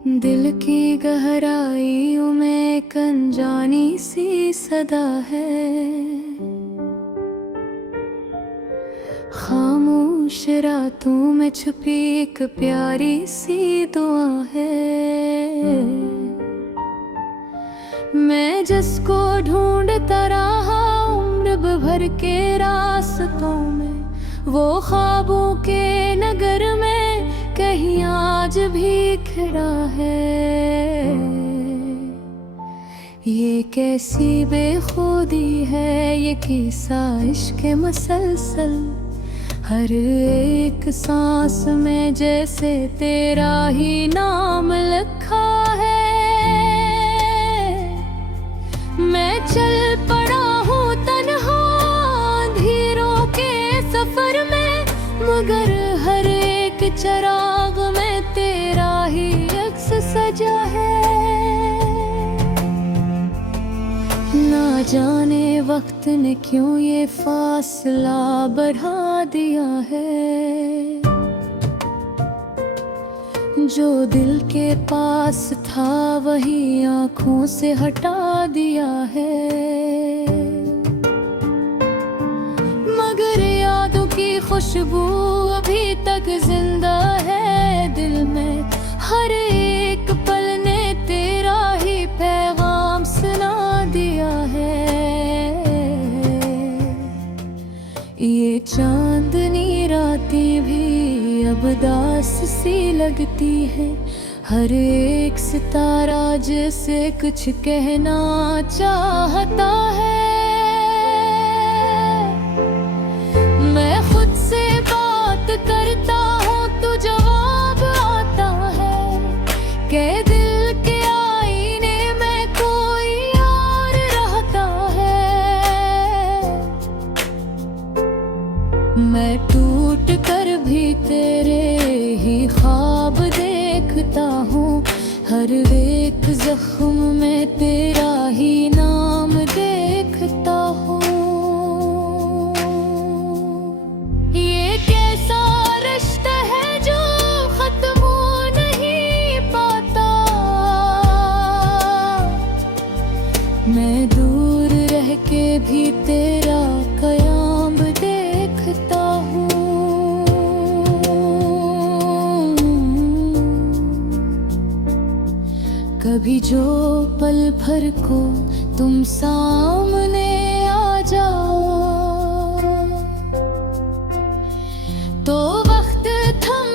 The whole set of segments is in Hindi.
दिल की गहराइयों में एक अनजानी सी सदा है। खामोश रातों में छुपी एक प्यारी सी दुआ है। मैं जिसको ढूंढता रहा उम्र भर के रास्तों में, वो ख्वाबों के नगर में कहीं आज भी खड़ा है। ये कैसी बेखुदी है, ये किस्सा इश्क मसलसल, हर एक सांस में जैसे तेरा ही नाम लिखा है। मैं चल पड़ा हूँ तन्हा अंधेरों के सफर में, मगर हर एक चिराग में तेरा ही अक्स सजा है। ना जाने वक्त ने क्यों ये फासला बढ़ा दिया है, जो दिल के पास था वही आँखों से हटा दिया है। मगर यादों की खुशबू अभी तक जिंदा है दिल में, हर एक पल ने तेरा ही पैगाम सुना दिया है। ये चांदनी रातें भी अब दास सी लगती है, हर एक सितारा जैसे कुछ कहना चाहता है। मैं खुद से बात करता हूँ तो जवाब आता है, के दिल के आईने में कोई और रहता है। मैं टूट कर भी तेरे ही ख्वाब देखता हूँ, हर एक जख्म में तेरा ही नाम देखता हूँ। ये कैसा रिश्ता है जो खत्म हो नहीं पाता, मैं दूर रह के भी तेरा कयाम देखता हूँ। कभी जो पल भर को तुम सामने आ जाओ, तो वक्त थम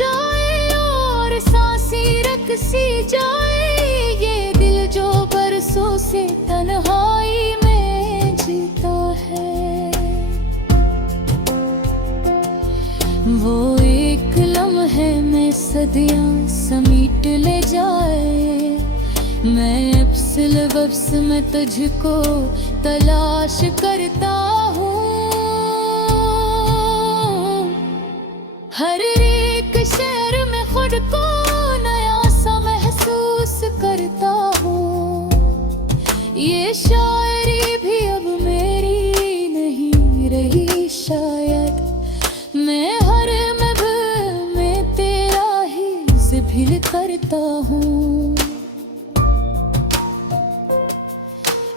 जाए और सांसें रख सी जाए। ये दिल जो बरसों से तन्हाई में जीता है, वो एक लम्हे में सदियां समीट ले जाए। मैं अब्सिल वब्स में तुझको तलाश करता हूँ, हर एक शहर में खुद को नया सा महसूस करता हूँ। ये शायरी भी अब मेरी नहीं रही शायद, मैं हर महफिल में तेरा ही जिक्र करता हूँ।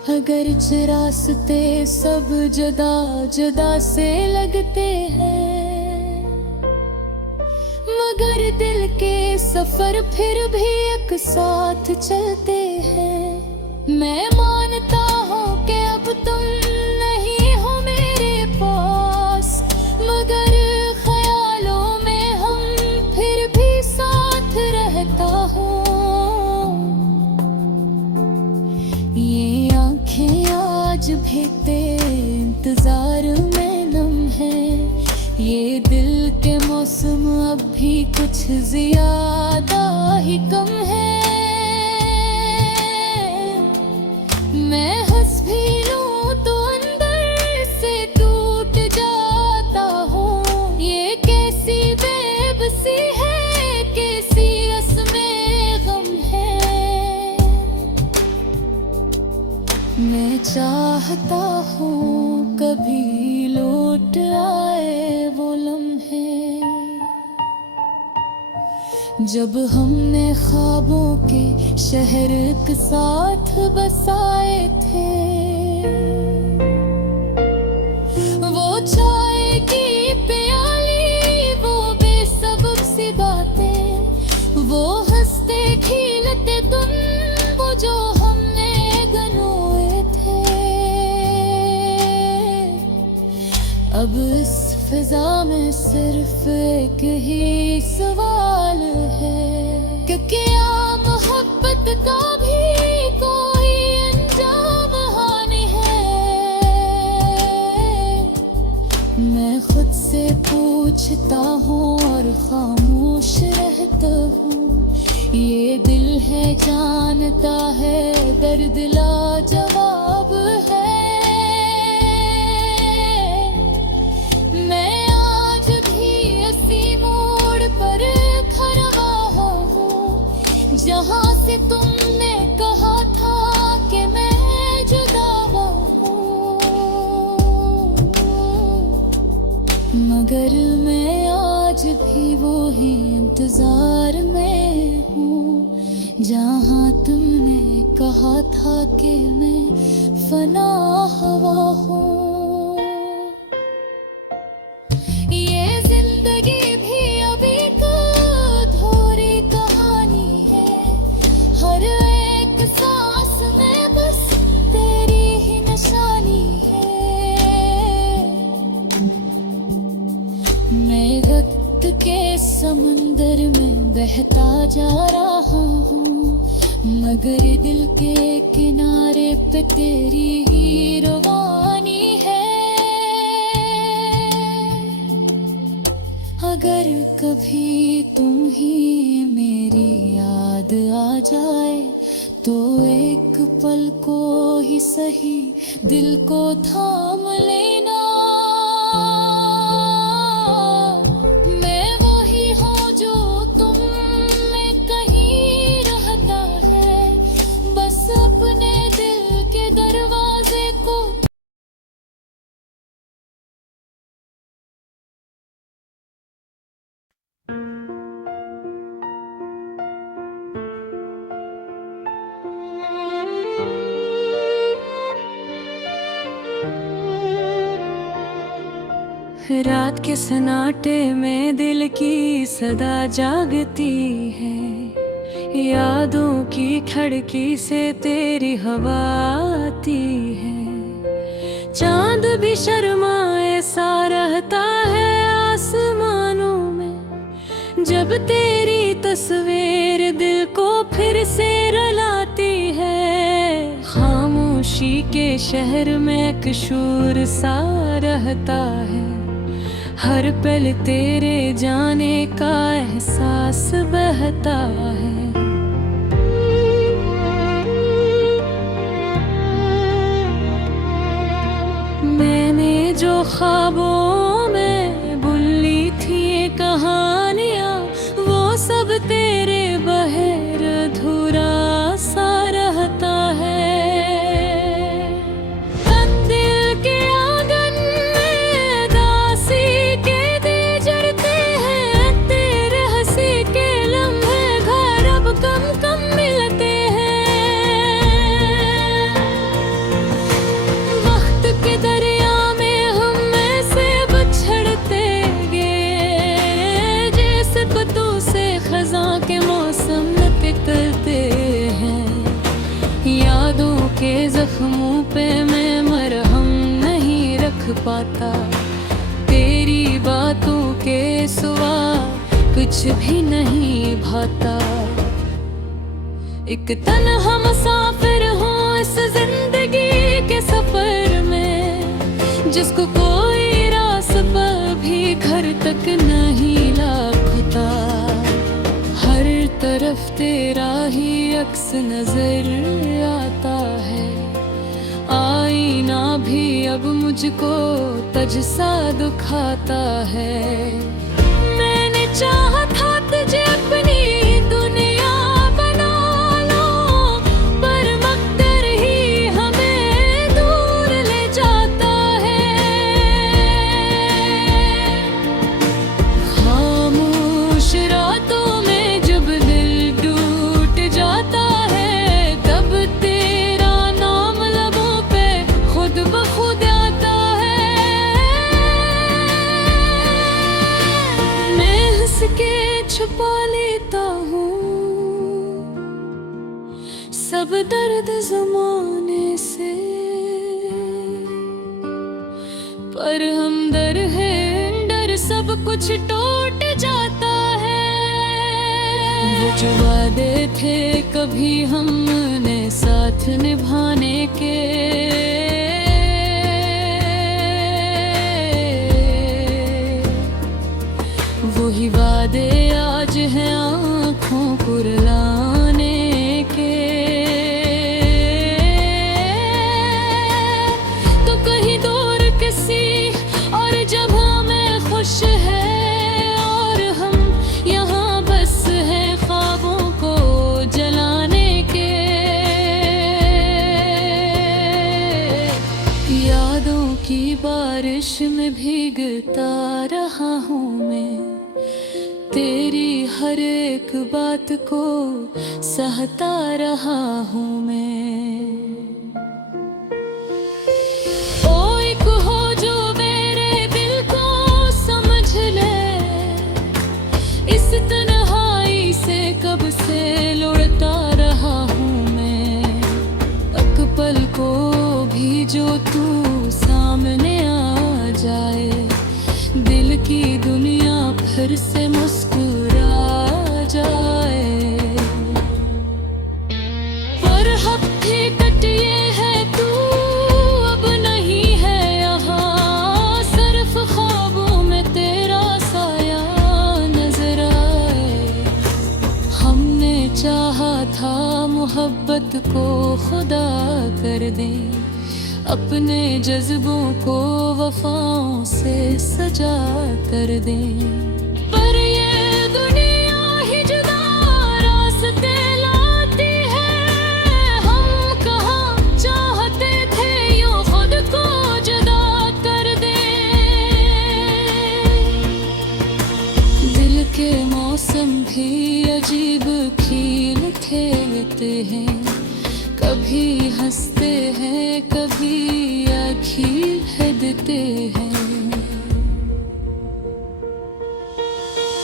अगर रास्ते सब जुदा जुदा से लगते हैं, मगर दिल के सफर फिर भी एक साथ चलते हैं। मैं मानता हूँ कि अब तुम नहीं हो मेरे पास, मगर ख्यालों में हम फिर भी साथ रहता हूँ। ये आँखें आज भी तेरे इंतजार में नम है, ये दिल के मौसम अब भी कुछ ज्यादा ही कम है। मैं हंस भी लूं तो अंदर से टूट जाता हूँ। ये कैसी बेबसी है, कैसी रस्में गम है। मैं चाहता हूँ कभी लौट आए वो लम्हे, जब हमने ख्वाबों के शहर एक साथ बसाए थे, वो चाय की प्याली, वो बेसबब सी बातें, वो हंसते खिलते तुम, वो जो हमने गनोए थे। अब इस फिजा में सिर्फ एक ही सवाल है कि क्या मोहब्बत का भी कोई अंजाम हानि है। मैं खुद से पूछता हूँ और खामोश रहता हूँ, ये दिल है जानता है दर्द लाजवाब है। मैं आज भी इसी मोड़ पर खड़ा हूँ जहाँ से तुमने कहा था कि मैं जुदा हूँ, मगर मैं आज भी वो ही इंतजार में हूँ जहाँ तुमने कहा था कि मैं फना हवा हूँ। ये जिंदगी भी अभी एक अधूरी कहानी है, हर एक सांस में बस तेरी ही निशानी है। मैं वक्त के समंदर में बहता जा रहा हूँ, मगर दिल के किनारे पे तेरी ही रवानी है। अगर कभी तुम ही मेरी याद आ जाए तो एक पल को ही सही दिल को थाम लेना। मैं वही हूँ जो तुम में कहीं रहता है, बस अपने दिल के दरवाजे को रात के सन्नाटे में दिल की सदा जागती है, यादों की खिड़की से तेरी हवा आती है। चांद भी शर्माए सा रहता है आसमानों में, जब तेरी तस्वीर दिल को फिर से रुलाती है। खामोशी के शहर में एक शोर सा रहता है, हर पल तेरे जाने का एहसास बहता है। मैंने जो ख्वाबों में बुनली थी ये कहानियाँ, वो सब तेरे बहर अधूरा सा रहता है। के जख्मों पे मैं मरहम नहीं रख पाता, तेरी बातों के सिवा कुछ भी नहीं भाता। एक तन्हा मुसाफिर हूँ इस जिंदगी के सफर में, जिसको कोई रास्ता भी घर तक नहीं लापता। हर तरफ तेरा ही अक्स नजर आता है, आईना भी अब मुझको तज सा दुखाता है। मैंने चाहा था तुझे अपनी दुनिया बना लो, पर मकदर ही हमें दूर ले जाता है। खामोश रातों में जो दर्द जमाने से, पर हम डर है डर सब कुछ टूट जाता है। वो जो वादे थे कभी हमने साथ निभाने के, वही वादे आज हैं आँखों कुरलाने के। तो कहीं दूर किसी और जगह में खुश है, और हम यहाँ बस हैं ख्वाबों को जलाने के। यादों की बारिश में भीगता रहा हूँ मैं, तेरी हर एक बात को सहता रहा हूँ मैं। ओ एक हो जो मेरे दिल को समझ ले, इस तन्हाई से कब से लुढ़ता रहा हूँ मैं। एक पल को भी जो तू सामने आ जाए, दिल की दुनिया फिर से मुस्कुरा जाए। पर हफ्ते कटिए है तू अब नहीं है यहाँ, सिर्फ ख्वाबों में तेरा साया नजर आए। हमने चाहा था मोहब्बत को खुदा कर दे, अपने जज्बों को वफाओं से सजा कर दें। पर ये दुनिया ही जुदा रास्ते लाती है, हम कहाँ चाहते थे यूं खुद को जुदा कर दें। दिल के मौसम भी अजीब खील खेलते हैं, कभी हंसते हैं कभी आखिर है देते हैं।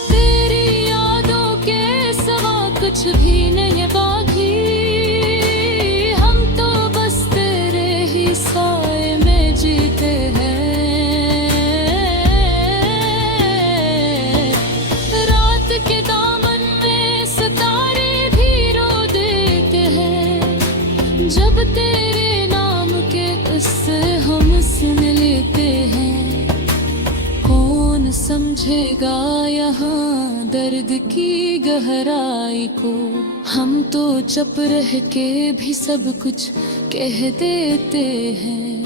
तेरी यादों के सिवा कुछ भी नहीं बाकी, हम तो बस तेरे ही साए में जीते हैं। रात के दामन में सितारे भी रो देते हैं, जब तेरे नाम के किस्से हम सुन लेते हैं। कौन समझेगा यहाँ दर्द की गहराई को, हम तो चुप रह के भी सब कुछ कह देते हैं।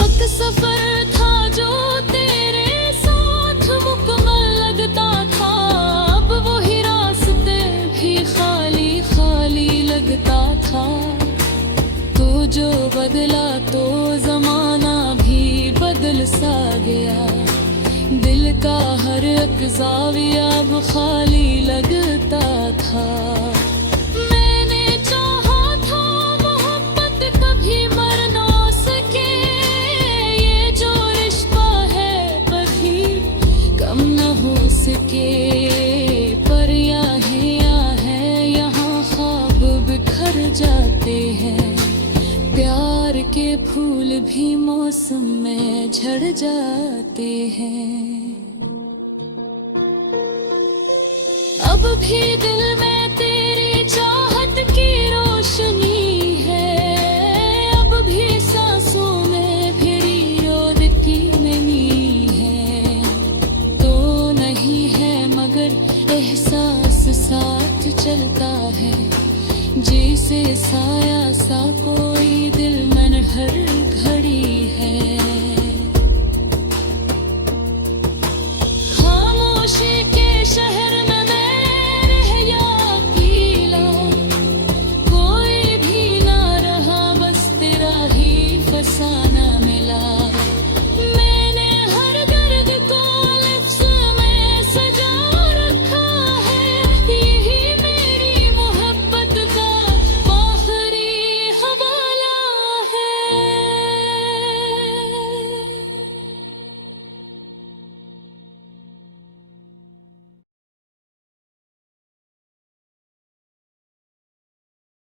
एक सफर था जो तेरे साथ मुकम्मल लगता था, अब वही रास्ते भी खाली खाली लगता था। तो जो बदला तो जमाना भी बदल सा गया, दिल का हर एक ज़ाविया अब खाली लगता था। मैंने चाहा था मोहब्बत कभी मर ना सके, ये जो रिश्ता है कभी कम न हो सके। पर यहाँ ख्वाब बिखर जाते हैं, प्यार के फूल भी मौसम में झड़ जाते हैं। अब भी दिल में तेरी चाहत की रोशनी है, अब भी सांसों में फिरी रोद की नमी है। तो नहीं है मगर एहसास साथ चलता है, जैसे साया सा कोई दिल में हर